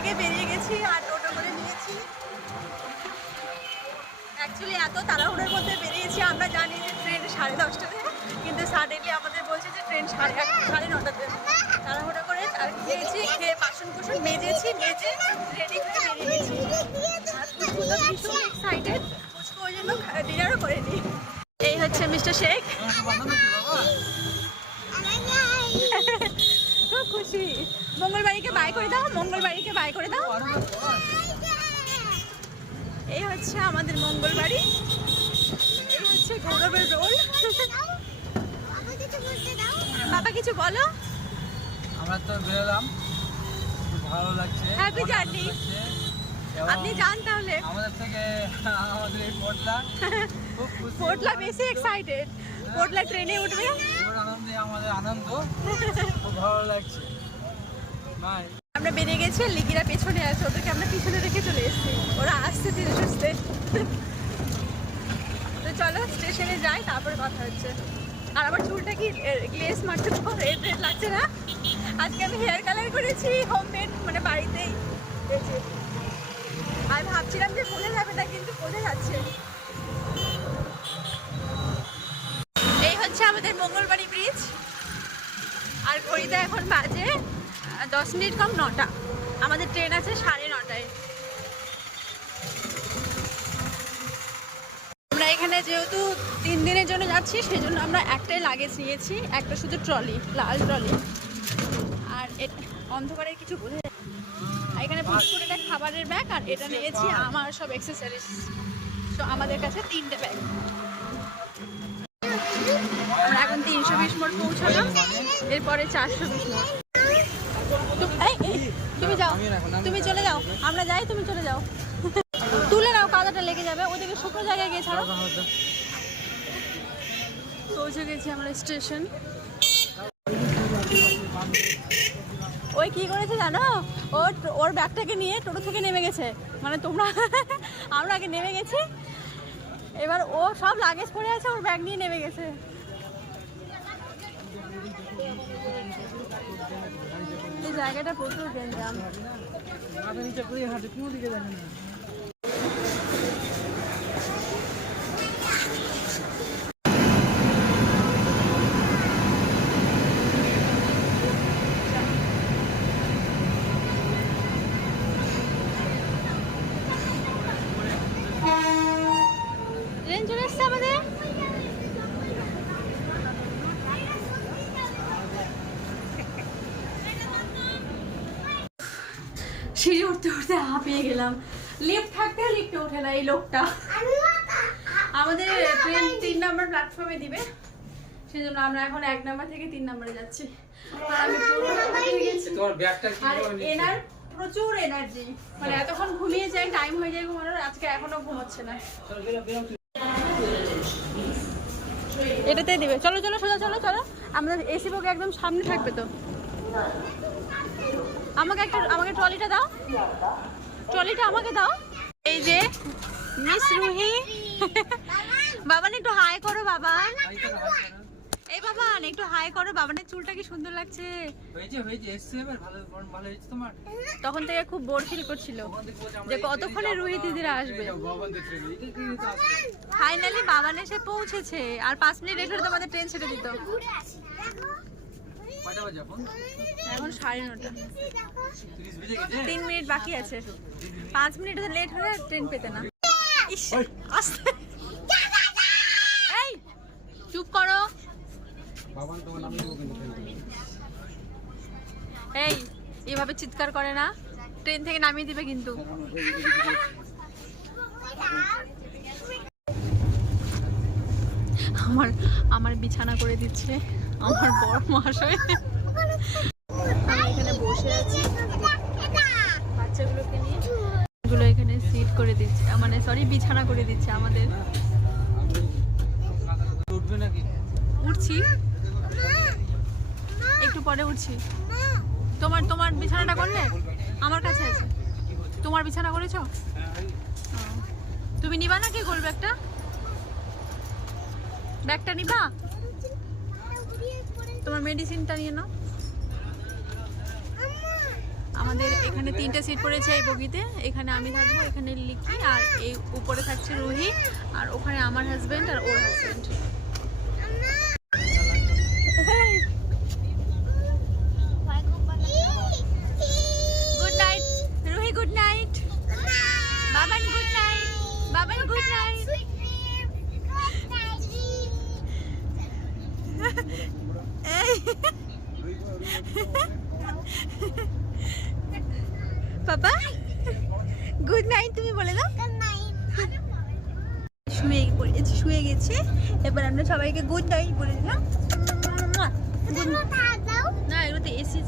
থেকে বেরিয়ে গেছি আর টোটো করে নিয়েছি। অ্যাকচুয়ালি এত তাড়াহুড়োর মধ্যে বেরিয়েছি, আমরা জানি যে ট্রেন 10:30টাতে, কিন্তু সাডেনলি আমাদের বলছে যে ট্রেন 9:30টাতে। তাড়াহুড়ো করে খেয়েছি, খেয়ে বাসন কুসন মেজেছি, মেজে রেডি হয়ে বেরিয়ে গেছি। আর পুচকু তো ভীষণ এক্সাইটেড, পুচকু ওই জন্য ডিনারও করেনি। এই হচ্ছে মিস্টার শেখ, খুব খুশি। মঙ্গলবাড়িকে বাই করে দাও, মঙ্গলবাড়িকে বাই করে দাও। এই হচ্ছে আমাদের মঙ্গলবাড়ি, এই হচ্ছে গৌরবের রোল। বাবা কিছু বলো। আমরা তো বেরোলাম, ভালো লাগছে। Happy journey. আপনি যান তাহলে। আমাদের থেকে আমাদের এই পোটলা বেশি এক্সাইটেড, পোটলা ট্রেনে উঠবে। আনন্দে আমাদের আনন্দ, খুব ভালো লাগছে। বাই। আমরা বেরিয়ে গেছি, লিগিরা পেছনে আছে, ওদেরকে আমরা পিছনে রেখে চলে এসেছি, ওরা আসছে ধীরে সুস্থে। তো চলো স্টেশনে যাই, তারপরে কথা হচ্ছে। আর আমার চুলটা কি গ্লেস মারতে তো রেড রেড লাগছে না? আজকে আমি হেয়ার কালার করেছি হোমমেড, মানে বাড়িতেই। আমি ভাবছিলাম যে বোঝা যাবে না, কিন্তু বোঝা যাচ্ছে। এই হচ্ছে আমাদের মঙ্গলবাড়ি ব্রিজ, আর ঘড়িতে এখন বাজে 10 মিনিট কম 9টা। আমাদের ট্রেন আছে 9:30টায়। আমরা এখানে যেহেতু 3 দিনের জন্য যাচ্ছি, সেই জন্য আমরা একটাই লাগেজ নিয়েছি, একটা শুধু ট্রলি, লাল ট্রলি। আর অন্ধকারে কিছু বোঝা যায়। এখানে পুরো একটা খাবারের ব্যাগ, আর এটা নিয়েছি আমার সব এক্সেসরিজ। তো আমাদের কাছে 3টে ব্যাগ। আমরা এখন 320 মোড় পৌঁছালাম, এরপরে 420 মোড়। তুমি যাও, তুমি চলে যাও, আমরা যাই, তুমি চলে যাও। তুলে নাও, কাদাটা লেগে যাবে। ওইদিকে শুকনো জায়গায় গিয়ে ছাড়ো। পৌঁছে গেছি আমরা স্টেশন। ওই কি করেছে জানো, ওর ব্যাগটাকে নিয়ে টোটো থেকে নেমে গেছে। মানে তোমরা আমরা আগে নেমে গেছি, এবার ও সব লাগেজ পড়ে আছে, ওর ব্যাগ নিয়ে নেমে গেছে। এই জায়গাটা প্রচুর ডেঞ্জার। ট্রেন চলে এসছে আমাদের। সিঁড়ি উঠতে উঠতে হাঁপিয়ে গেলাম। লিফট থাকতে লিফটে ওঠে না এই লোকটা। আমাদের ট্রেন 3 নম্বর প্ল্যাটফর্মে দিবে, সেজন্য আমরা এখন 1 নম্বর থেকে 3 নম্বরে যাচ্ছি। আর আমি পুরো হাঁপিয়ে গেছি। তোমার ব্যাগটা কি আর এনার প্রচুর এনার্জি, মানে এতক্ষণ ঘুমিয়ে যায়, টাইম হয়ে যায় ঘুমানোর, আজকে এখনো ঘুমোচ্ছে না। এটাতেই দিবে। চলো চলো সোজা চলো চলো, আমাদের এসি বগি একদম সামনে থাকবে। তো আমাকে ট্রলিটা দাও, ট্রলিটা আমাকে দাও। এই যে মিস রুহি, বাবান একটু হাই করো। বাবা এই বাবান একটু হাই করো। বাবানের চুলটা কি সুন্দর লাগছে। তখন থেকে খুব বোর ফিল করছিল যে কতক্ষণে রুহি দিদিরা আসবে। ফাইনালি বাবান এসে পৌঁছেছে, আর 5 মিনিট লেট হলে তোমাদের ট্রেন ছেড়ে দিত। এখন 9:30। 3 মিনিট বাকি আছে, 5 মিনিট লেট হলে ট্রেন পেতে না। এই চুপ করো। এই এভাবে চিৎকার করে না, ট্রেন থেকে নামিয়ে দিবে কিন্তু। আমার বিছানা করে দিচ্ছে আমার বড় মহাশয়। আমি এখানে বসে আছি বাচ্চাগুলোকে নিয়ে, এগুলো এখানে সিট করে দিচ্ছে, মানে সরি বিছানা করে দিচ্ছে আমাদের। উঠবে নাকি? উঠছি, একটু পরে উঠছি। তোমার বিছানাটা করলে? আমার কাছে আছে। তোমার বিছানা করেছো? তুমি নিবা নাকি গোল ব্যাগটা? ব্যাগটা নিবা? তোমার মেডিসিনটা নিয়ে নাও। আমাদের এখানে এখানে 3টে সিট পড়েছে এই বগিতে। এখানে আমি থাকবো, এখানে লিখি, আর এই উপরে থাকছে রুহি, আর ওখানে আমার হাজবেন্ড আর ওর husband. Good night Ruhi, good night Baban, good night Baban, good night. পাপা গুড নাইট তুমি বলে দাও। শুয়ে গেছে, এবার আমরা সবাইকে গুড নাইট বলে দিলাম। না এগুলো তো এসি।